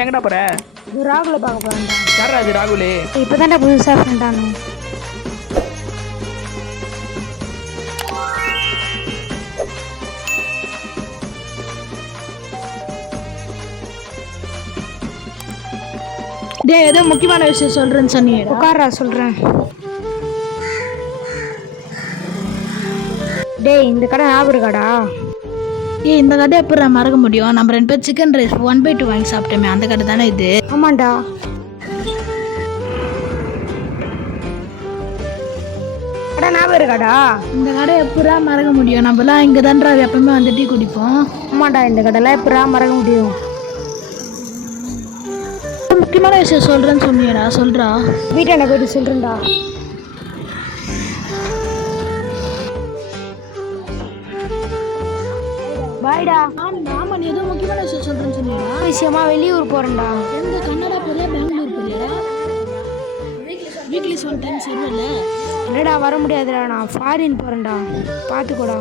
எங்கடா போற? இது ராகுல பார்க்க போறேன்டா. யாரா அது ராகுல்? இப்பதான்டா புதுசா ஃப்ரெண்ட் ஆனோம். டேய் ஏதோ முக்கியமான விஷயம் சொல்றேன்னு சொன்னீங்க. உட்கார்றா சொல்றேன். டேய் இந்த கடை ஞாபகம் இருக்காடா? ஏய் இந்த கடை எப்படி மறக்க முடியும்? நம்ம 2 பேர் சிக்கன் ரைஸ் 1/2 வாங்கி சாப்பிட்டோமே அந்த கடை தானே இது? ஆமாண்டா. கடை ஞாபகம் இருக்காடா? இந்த கடை எப்படா மறக்க முடியும்? நம்மலாம் இங்கே தான்டா எப்பவுமே வந்து டீ குடிப்போம். ஆமாண்டா இந்த கடைலாம் எப்படா மறக்க முடியும்? முக்கியமான விஷயம் சொல்றேன்னு சொன்னீங்கடா, சொல்றா. வீட்டாண்ட போயிட்டு சொல்றேன்டா. பாய்டா. ஆமா நீ ஏதோ முக்கியமான விஷயம் சொல்றேன்னு சொன்னீங்கடா. விஷயமா வெளியூர் போறேன்டா. எந்த கன்னடா போறியா பெங்களூர் போறியா? வீக்லி 1 டைம் வருவல. இல்லடா வர முடியாதுடா, நான் ஃபாரின் போறேன்டா. பார்த்துக்கோடா.